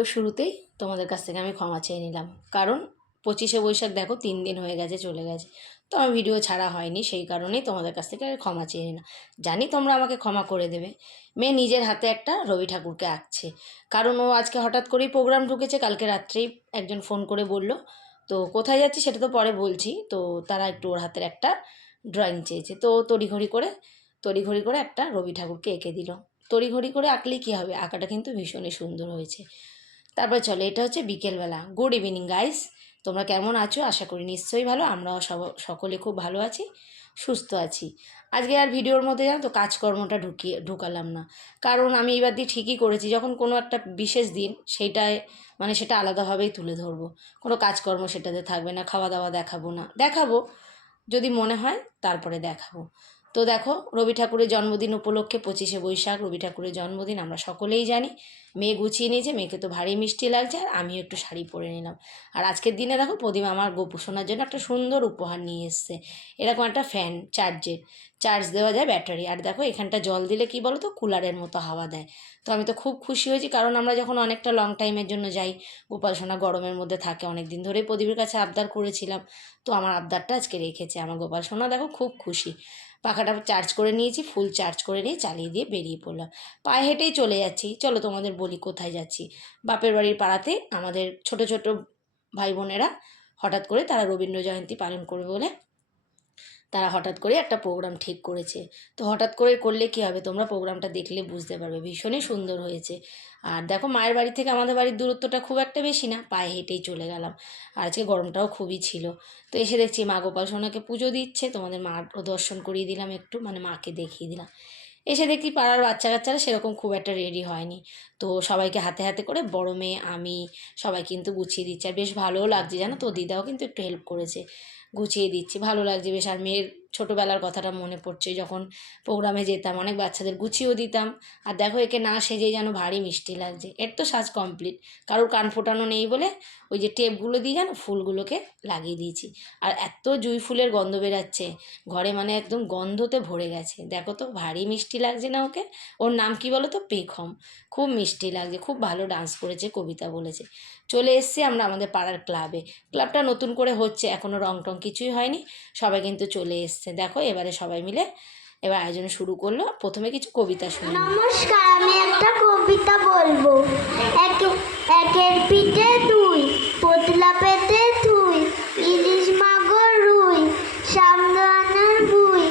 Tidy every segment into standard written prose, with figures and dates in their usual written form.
Video শুরুতেই তোমাদের কাছ থেকে আমি ক্ষমা চেয়ে নিলাম, কারণ 25শে বৈশাখ দেখো 3 দিন হয়ে গেছে, চলে গেছে। তো আমার ভিডিও ছাড়া হয়নি, সেই কারণেই তোমাদের কাছ থেকে ক্ষমা চেয়ে নিলাম। জানি তোমরা আমাকে ক্ষমা করে দেবে। মেয়ে নিজের হাতে একটা রবি ঠাকুরকে আঁকছে, কারণ ও আজকে হঠাৎ করেই প্রোগ্রাম ঢুকেছে। কালকে রাত্রেই একজন ফোন করে বলল, তো কোথায় যাচ্ছি সেটা তো পরে বলছি। তো তারা একটু ওর হাতের একটা ড্রয়িং চেয়েছে, তো তড়িঘড়ি করে একটা রবি ঠাকুরকে এঁকে দিল। তড়িঘড়ি করে আঁকলে কী হবে, আঁকাটা কিন্তু ভীষণই সুন্দর হয়েছে। তারপর চলো, এটা হচ্ছে বিকেলবেলা। গুড ইভিনিং গাইস, তোমরা কেমন আছো? আশা করি নিশ্চয়ই ভালো। আমরাও সকলে খুব ভালো আছি, সুস্থ আছি। আজকে আর ভিডিওর মধ্যে জানো তো কাজকর্মটা ঢুকালাম না, কারণ আমি এবার দিয়ে ঠিকই করেছি, যখন কোনো একটা বিশেষ দিন সেইটায় মানে সেটা আলাদাভাবেই তুলে ধরবো। কোনো কাজকর্ম সেটাতে থাকবে না, খাওয়া দাওয়া দেখাবো না, দেখাবো যদি মনে হয় তারপরে দেখাবো। তো দেখো, রবি ঠাকুরের জন্মদিন উপলক্ষে 25শে বৈশাখ রবি ঠাকুরের জন্মদিন, আমরা সকলেই জানি। মেয়ে গুছিয়ে নিয়েছে, মেয়েকে তো ভারী মিষ্টি লাগছে, আর আমিও একটু শাড়ি পরে নিলাম। আর আজকের দিনে দেখো, প্রতিমা আমার গোপু সোনার জন্য একটা সুন্দর উপহার নিয়ে এসছে। এরকম একটা ফ্যান, চার্জ দেওয়া যায় ব্যাটারি। আর দেখো, এখানটা জল দিলে কি বলো তো, কুলারের মতো হাওয়া দেয়। তো আমি তো খুব খুশি হয়েছি, কারণ আমরা যখন অনেকটা লং টাইমের জন্য যাই, গোপাল সোনা গরমের মধ্যে থাকে, অনেক দিন ধরেই প্রদীপের কাছে আবদার করেছিলাম। তো আমার আবদারটা আজকে রেখেছে আমার গোপাল সোনা, দেখো খুব খুশি। পাখাটা চার্জ করে নিয়েছি, ফুল চার্জ করে নিয়ে চালিয়ে দিয়ে বেরিয়ে পড়লাম। পায়ে হেঁটেই চলে যাচ্ছি। চলো তোমাদের বলি কোথায় যাচ্ছি। বাপের বাড়ির পাড়াতে আমাদের ছোট ছোট ভাই বোনেরা হঠাৎ করে তারা রবীন্দ্র জয়ন্তী পালন করবে বলে তারা হঠাৎ করে একটা প্রোগ্রাম ঠিক করেছে। তো হঠাৎ করে করলে কী হবে, তোমরা প্রোগ্রামটা দেখলে বুঝতে পারবে, ভীষণই সুন্দর হয়েছে। আর দেখো, মায়ের বাড়ি থেকে আমাদের বাড়ির দূরত্বটা খুব একটা বেশি না, পায়ে হেঁটেই চলে গেলাম। আর আজকে গরমটাও খুবই ছিল। তো এসে দেখছি মা গোপাল সোনাকে পুজো দিচ্ছে, তোমাদের মার দর্শন করিয়ে দিলাম একটু, মানে মাকে দেখিয়ে দিলাম। এসে দেখি পাড়ার বাচ্চা কাচ্চারা সেরকম খুব একটা রেডি হয়নি। তো সবাইকে হাতে হাতে করে বড় মেয়ে আমি সবাই কিন্তু গুছিয়ে দিচ্ছে, আর বেশ ভালোও লাগছে জানো তো। দিদাও কিন্তু একটু হেল্প করেছে, গুছিয়ে দিচ্ছি, ভালো লাগছে বেশ। আর মেয়ের ছোটোবেলার কথাটা মনে পড়ছে, যখন প্রোগ্রামে যেতাম অনেক বাচ্চাদের গুছিয়েও দিতাম। আর দেখো, একে না সেজেই যেন ভারী মিষ্টি লাগছে। এর তো সাজ কমপ্লিট, কারোর কান ফোটানো নেই বলে ওই যে টেপগুলো দিয়ে যেন ফুলগুলোকে লাগিয়ে দিয়েছি। আর এত জুঁই ফুলের গন্ধ বেরাচ্ছে ঘরে, মানে একদম গন্ধতে ভরে গেছে। দেখো তো ভারী মিষ্টি লাগছে না ওকে? ওর নাম কি বলো তো, পেখম। খুব মিষ্টি লাগছে, খুব ভালো ডান্স করেছে, কবিতা বলেছে। চলে এসেছি আমরা আমাদের পাড়ার ক্লাবে। ক্লাবটা নতুন করে হচ্ছে, এখনও রং টং কিছুই হয়নি। সবাই কিন্তু চলে এসছে। দেখো, এবারে সবাই মিলে এবার আয়োজন শুরু করলো। প্রথমে কিছু কবিতা শুনি। নমস্কার, আমি একটা কবিতা বলবো। একের পিঠে দুই, পোতলা পেতে তুই, ইলিশ মাগর রুই, সামদানার ভুই,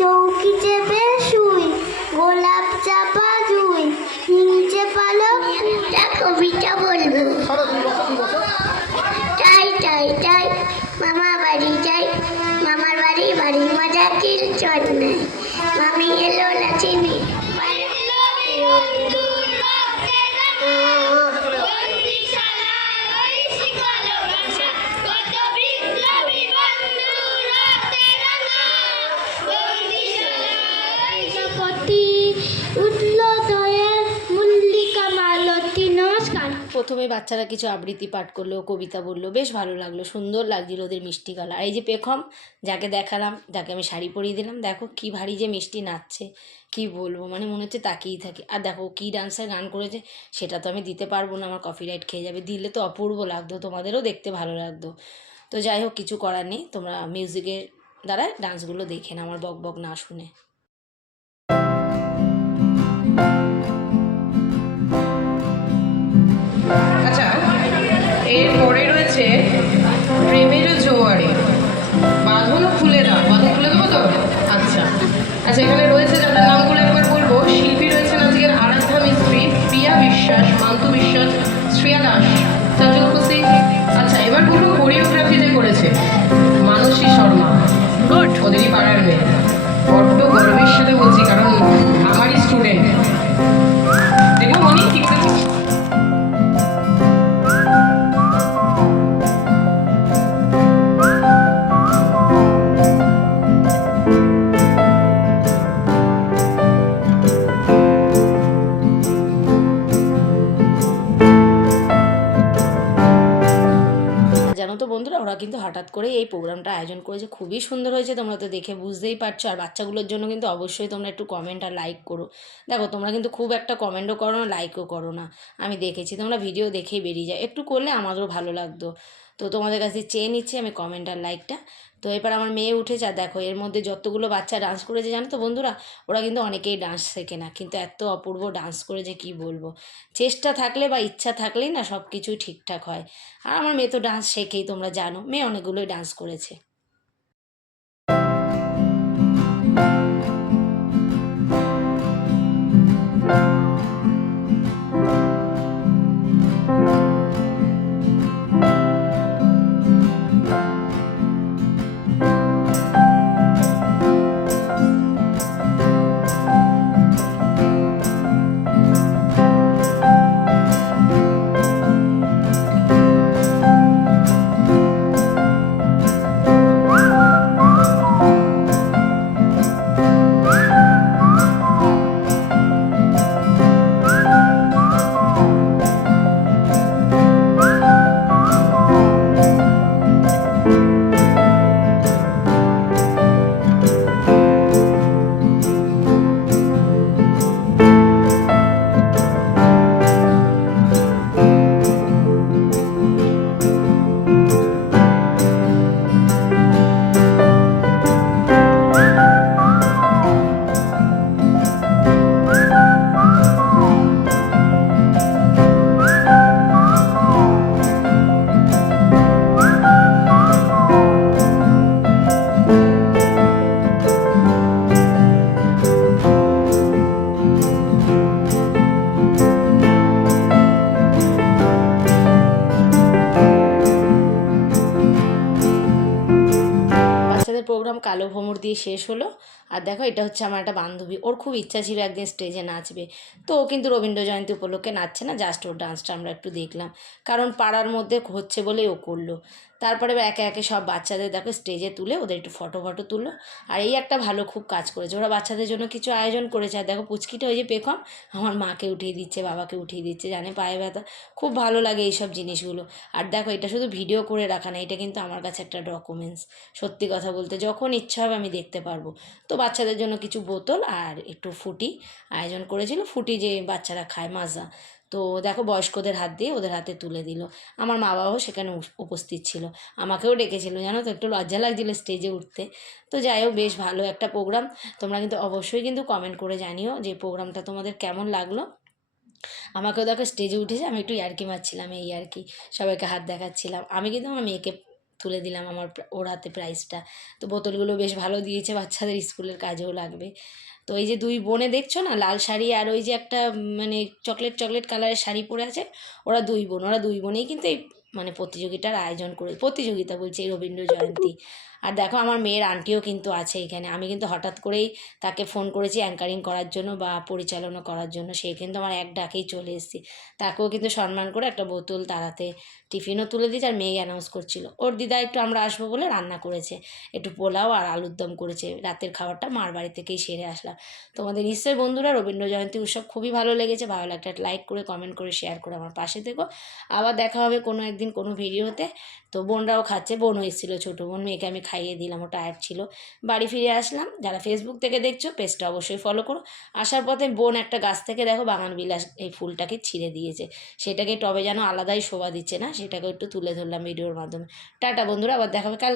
চৌকি চেপে শুই, গোলাপ চাপা জুই, হিংচে পালক। একটা কবিতা বলবো। চাই মামা বাড়ি যাই, মামার বাড়ি মজা কিল চল নাই, মামি এলো লাচিনি। উঠল দয়ার মল্লিকা মালতী। নমস্কার। প্রথমে বাচ্চারা কিছু আবৃত্তি পাঠ করলো, কবিতা বললো, বেশ ভালো লাগলো, সুন্দর লাগছিল ওদের মিষ্টি গলা। আর এই যে পেখম, যাকে দেখালাম, যাকে আমি শাড়ি পরিয়ে দিলাম, দেখো কি ভারী যে মিষ্টি নাচছে, কি বলবো, মানে মনে হচ্ছে তাকিয়েই থাকে। আর দেখো কি ডান্সের গান করেছে, সেটা তো আমি দিতে পারবো না, আমার কপিরাইট খেয়ে যাবে। দিলে তো অপূর্ব লাগতো, তোমাদেরও দেখতে ভালো লাগতো। তো যাই হোক, কিছু করার নেই, তোমরা মিউজিকের দ্বারা ডান্সগুলো দেখে না, আমার বক বক না শুনে। আচ্ছা, এরপরে রয়েছে প্রেমের জোয়ারে, বাঁধনও খুলে দাও। বাঁধন খুলে দেবো তো? আচ্ছা আচ্ছা, এখানে রয়েছে, যাদের নামগুলো একবার বলবো। শিল্পী রয়েছেন আজকের আরাধ্যা মিস্ত্রি, প্রিয়া বিশ্বাস, মান্তু বিশ্বাস, শ্রেয়া দাস, চারজন উপস্থিত। আচ্ছা, এবার বলবো কোরিওগ্রাফি যে করেছে মানসী শর্মা, ওদেরই পাড়ার মেয়ে। বড্ড গর্বের সাথে বলছি, কারণ আমারই স্টুডেন্ট। দেখো মনি, ঠিক আছে। জানো তো বন্ধুরা, ওরা কিন্তু হঠাৎ করেই এই প্রোগ্রামটা আয়োজন করেছে, খুবই সুন্দর হয়েছে, তোমরা তো দেখে বুঝতেই পারছো। আর বাচ্চাগুলোর জন্য কিন্তু অবশ্যই তোমরা একটু কমেন্ট আর লাইক করো। দেখো তোমরা কিন্তু খুব একটা কমেন্টও করো না, লাইকও করো না, আমি দেখেছি তোমরা ভিডিও দেখেই বেরিয়ে যায়, একটু করলে আমাদেরও ভালো লাগতো। তো তোমাদের কাছে চেয়ে নিচ্ছি আমি কমেন্ট আর লাইকটা। তো এবার আমার মেয়ে উঠেছে, আর দেখো এর মধ্যে যতগুলো বাচ্চা ডান্স করেছে জানো তো বন্ধুরা, ওরা কিন্তু অনেকেই ডান্স শেখে না, কিন্তু এত অপূর্ব ডান্স করেছে কি বলবো। চেষ্টা থাকলে বা ইচ্ছা থাকলেই না সব কিছুই ঠিকঠাক হয়। আর আমার মেয়ে তো ডান্স শেখেই, তোমরা জানো মেয়ে অনেকগুলোই ডান্স করেছে। বাচ্চাদের প্রোগ্রাম কালো ভ্রমর দিয়ে শেষ হলো। আর দেখো এটা হচ্ছে আমার একটা বান্ধবী, ওর খুব ইচ্ছা ছিল একদিন স্টেজে নাচবে, তো ও কিন্তু রবীন্দ্র জয়ন্তী উপলক্ষে নাচছে না, জাস্ট ওর ডান্সটা আমরা একটু দেখলাম, কারণ পাড়ার মধ্যে হচ্ছে বলেই ও করলো। তারপরে একে একে সব বাচ্চাদের দেখো স্টেজে তুলে ওদের একটু ফটো ফটো তুললো। আর এই একটা ভালো খুব কাজ করেছে, ওরা বাচ্চাদের জন্য কিছু আয়োজন করেছে। আর দেখো পুচকিটা ওই যে পেখম আমার মাকে উঠিয়ে দিচ্ছে, বাবাকে উঠিয়ে দিচ্ছে, জানে পায়ে ব্যথা, খুব ভালো লাগে এইসব জিনিসগুলো। আর দেখো এটা শুধু ভিডিও করে রাখা না, এটা কিন্তু আমার কাছে একটা ডকুমেন্টস। সত্যি কথা বলতে যখন ইচ্ছা হবে আমি দেখতে পারবো। তো বাচ্চাদের জন্য কিছু বোতল আর একটু ফুটি আয়োজন করেছিল, ফুটি যে বাচ্চারা খায় মাজা। তো দেখো বয়স্কদের হাত দিয়ে ওদের হাতে তুলে দিল। আমার মা বাবাও সেখানে উপস্থিত ছিল, আমাকেও ডেকেছিল জানো তো, একটু লজ্জা লাগছিল স্টেজে উঠতে। তো যাই হোক বেশ ভালো একটা প্রোগ্রাম। তোমরা কিন্তু অবশ্যই কিন্তু কমেন্ট করে জানিও যে প্রোগ্রামটা তোমাদের কেমন লাগলো। আমাকেও দেখো স্টেজে উঠেছে, আমি একটু ইয়ার্কি মারছিলাম, এই আর কি, সবাইকে হাত দেখাচ্ছিলাম। আমি কিন্তু আমার মেয়েকে তুলে দিলাম আমার ওর হাতে প্রাইজটা। তো বোতলগুলো বেশ ভালো দিয়েছে, বাচ্চাদের স্কুলের কাজেও লাগবে। তো এই যে দুই বোনে দেখছো না, লাল শাড়ি আর ওই যে একটা মানে চকলেট চকলেট কালারের শাড়ি পরে আছে, ওরা দুই বোন, ওরা দুই বোনেই কিন্তু এই মানে প্রতিযোগিতার আয়োজন করে, প্রতিযোগিতা বলছে এই রবীন্দ্র জয়ন্তী। আর দেখো আমার মেয়ের আন্টিও কিন্তু আছে এখানে, আমি কিন্তু হঠাৎ করেই তাকে ফোন করেছি অ্যাঙ্কারিং করার জন্য বা পরিচালনা করার জন্য, সে কিন্তু আমার এক ডাকেই চলে এসেছি। তাকেও কিন্তু সম্মান করে একটা বোতল তাড়াতে টিফিনও তুলে দিয়েছে। আর মেয়ে অ্যানাউন্স করছিল ওর দিদা একটু আমরা আসবো বলে রান্না করেছে, একটু পোলাও আর আলুর দম করেছে, রাতের খাবারটা মার বাড়ি থেকেই সেরে আসলাম। তোমাদের নিশ্চয়ই বন্ধুরা রবীন্দ্র জয়ন্তী উৎসব খুবই ভালো লেগেছে, ভালো লাগলে একটা লাইক করে কমেন্ট করে শেয়ার করে আমার পাশে থেকো। আবার দেখা হবে কোনো একদিন কোনো ভিডিওতে। তো বোনরাও খাচ্ছে, বোনও এসেছিলো ছোটো বোন, মেয়েকে আমি খাইয়ে দিলাম, ও টায়ার্ড ছিল। বাড়ি ফিরে আসলাম। যারা ফেসবুক থেকে দেখছো পেজটা অবশ্যই ফলো করো। আসার পথে বোন একটা গাছ থেকে দেখো বাগান বিলাস এই ফুলটাকে ছিঁড়ে দিয়েছে, সেটাকে টবে যেন আলাদাই শোভা দিচ্ছে না, সেটাকে একটু তুলে ধরলাম ভিডিওর মাধ্যমে। টাটা বন্ধুরা, আবার দেখা হবে কাল।